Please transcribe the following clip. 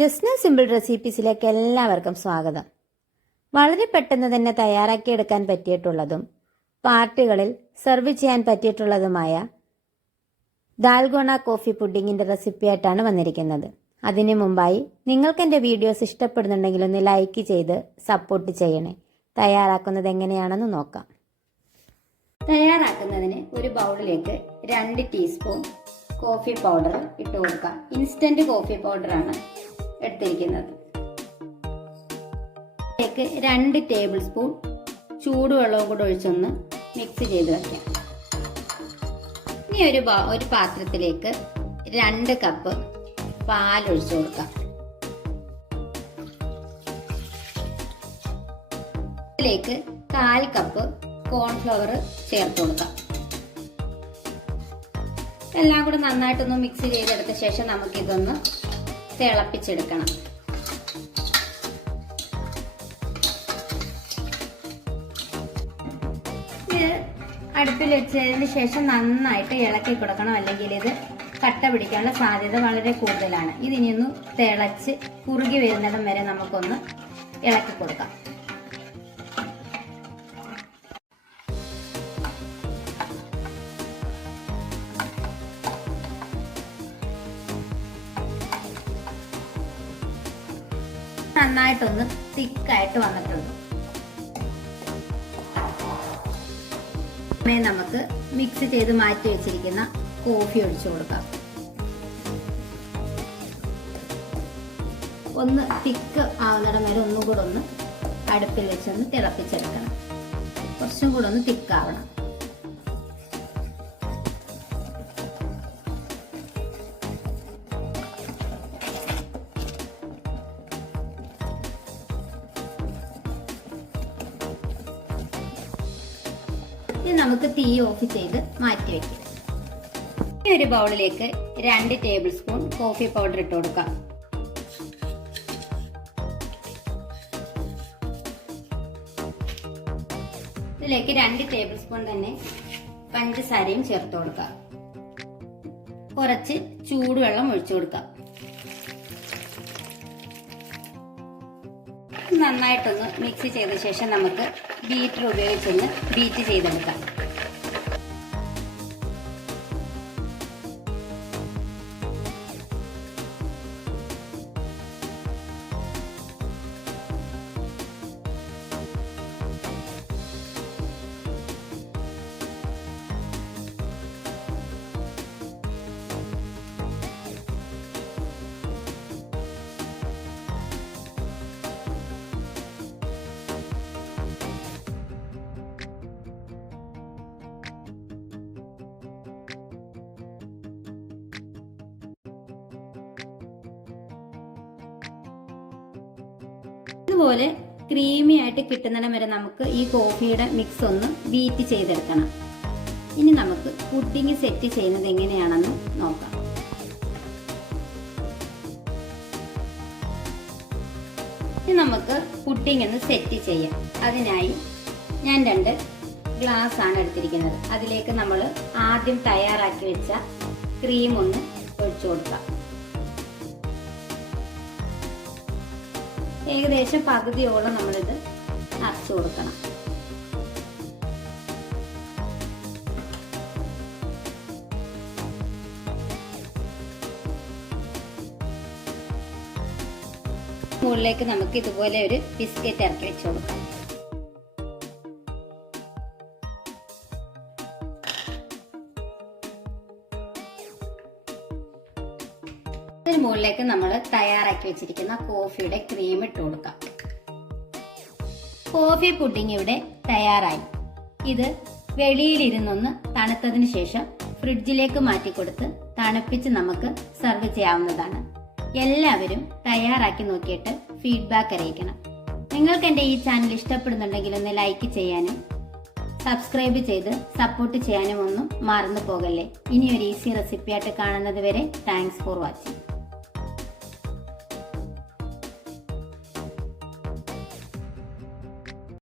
Jasna simple റെസിപ്പീസിലേക്ക് എല്ലാവർക്കും സ്വാഗതം. വളരെ പെട്ടെന്ന് തന്നെ തയ്യാറാക്കിയെടുക്കാൻ പറ്റിയിട്ടുള്ളതും പാർട്ടികളിൽ സെർവ് ചെയ്യാൻ പറ്റിയിട്ടുള്ളതുമായ ദാൽഗോണ കോഫി പുഡിങ്ങിൻ്റെ റെസിപ്പിയായിട്ടാണ് വന്നിരിക്കുന്നത്. അതിനു മുമ്പായി നിങ്ങൾക്ക് എൻ്റെ വീഡിയോസ് ഇഷ്ടപ്പെടുന്നുണ്ടെങ്കിൽ ഒന്ന് ലൈക്ക് ചെയ്ത് സപ്പോർട്ട് ചെയ്യണേ. തയ്യാറാക്കുന്നത് എങ്ങനെയാണെന്ന് നോക്കാം. തയ്യാറാക്കുന്നതിന് ഒരു ബൗളിലേക്ക് 2 ടീസ്പൂൺ കോഫി പൗഡർ ഇട്ട് കൊടുക്കാം. ഇൻസ്റ്റന്റ് കോഫി പൗഡറാണ് എടുത്തിരിക്കുന്നത്. ഇതിലേക്ക് 2 ടേബിൾ സ്പൂൺ ചൂടുവെള്ളവും കൂടെ ഒഴിച്ചൊന്ന് മിക്സ് ചെയ്ത് വയ്ക്കാം. ഇനി ഒരു പാത്രത്തിലേക്ക് 2 കപ്പ് പാൽ ഒഴിച്ചു കൊടുക്കാം. ഇതിലേക്ക് 1/4 കപ്പ് കോൺഫ്ലവർ ചേർത്ത് കൊടുക്കാം. എല്ലാം കൂടെ നന്നായിട്ടൊന്ന് മിക്സ് ചെയ്തെടുത്ത ശേഷം നമുക്കിതൊന്ന് തിളപ്പിച്ചെടുക്കണം. ഇത് അടുപ്പിൽ വെച്ചതിന് ശേഷം നന്നായിട്ട് ഇളക്കി കൊടുക്കണം, അല്ലെങ്കിൽ ഇത് കട്ട പിടിക്കാനുള്ള സാധ്യത വളരെ കൂടുതലാണ്. ഇതിനൊന്ന് തിളച്ച് കുറുകി വരുന്നിടം വരെ നമുക്കൊന്ന് ഇളക്കി കൊടുക്കാം. നന്നായിട്ടൊന്ന് തിക്കായിട്ട് വന്നിട്ടുണ്ട്. നമുക്ക് മിക്സ് ചെയ്ത് മാറ്റി വെച്ചിരിക്കുന്ന കോഫി ഒഴിച്ചു കൊടുക്കാം. ഒന്ന് തിക്ക് ആവുന്നിടം വരെ ഒന്നും കൂടെ ഒന്ന് അടുപ്പിൽ വെച്ചൊന്ന് തിളപ്പിച്ചെടുക്കണം. കുറച്ചും കൂടെ ഒന്ന് തിക്കാവണം. നമുക്ക് തീ ഓഫ് ചെയ്ത് മാറ്റി വെക്കാം. ഈ ഒരു ബൗളിലേക്ക് 2 ടേബിൾ സ്പൂൺ കോഫി പൗഡർ ഇട്ട് കൊടുക്കാം. ഇതിലേക്ക് 2 ടേബിൾ സ്പൂൺ തന്നെ പഞ്ചസാരയും ചേർത്ത് കൊടുക്കാം. കുറച്ച് ചൂടുവെള്ളം ഒഴിച്ചു കൊടുക്കാം. നന്നായിട്ടൊന്ന് മിക്സ് ചെയ്ത ശേഷം നമുക്ക് ബീറ്റർ ഉപയോഗിച്ചൊന്ന് ബീറ്റ് ചെയ്തെടുക്കാം. ഇതുപോലെ ക്രീമി ആയിട്ട് കിട്ടുന്നിടം വരെ നമുക്ക് ഈ കോഫിയുടെ മിക്സ് ഒന്ന് ബീറ്റ് ചെയ്തെടുക്കണം. ഇനി നമുക്ക് പുഡിങ് സെറ്റ് ചെയ്യുന്നത് എങ്ങനെയാണെന്ന് നോക്കാം. ഇനി നമുക്ക് പുഡിങ് ഒന്ന് സെറ്റ് ചെയ്യാം. അതിനായി ഞാൻ 2 ഗ്ലാസ് ആണ് എടുത്തിരിക്കുന്നത്. അതിലേക്ക് നമ്മൾ ആദ്യം തയ്യാറാക്കി വെച്ച ക്രീം ഒന്ന് ഒഴിച്ചു കൊടുക്കാം. ഏകദേശം പകുതിയോളം നമ്മളിത് നിറച്ചു കൊടുക്കണം. മുകളിലേക്ക് നമുക്ക് ഇതുപോലെ ഒരു ബിസ്ക്കറ്റ് ഇറക്കി വെച്ചു കൊടുക്കാം. ഇതിന് മുകളിലേക്ക് നമ്മൾ തയ്യാറാക്കി വെച്ചിരിക്കുന്ന കോഫിയുടെ ക്രീം ഇട്ട് കൊടുക്കാം. കോഫി പുഡിംഗ് ഇവിടെ തയ്യാറായി. ഇത് വെളിയിലിരുന്നൊന്ന് തണുത്തതിന് ശേഷം ഫ്രിഡ്ജിലേക്ക് മാറ്റിക്കൊടുത്ത് തണുപ്പിച്ച് നമുക്ക് സെർവ് ചെയ്യാവുന്നതാണ്. എല്ലാവരും തയ്യാറാക്കി നോക്കിയിട്ട് ഫീഡ്ബാക്ക് അറിയിക്കണം. നിങ്ങൾക്ക് എൻ്റെ ഈ ചാനൽ ഇഷ്ടപ്പെടുന്നുണ്ടെങ്കിൽ ഒന്ന് ലൈക്ക് ചെയ്യാനും സബ്സ്ക്രൈബ് ചെയ്ത് സപ്പോർട്ട് ചെയ്യാനും ഒന്നും മറന്നു പോകല്ലേ. ഇനി ഒരു ഈസി റെസിപ്പിയായിട്ട് കാണുന്നത് വരെ താങ്ക്സ് ഫോർ വാച്ചിങ്.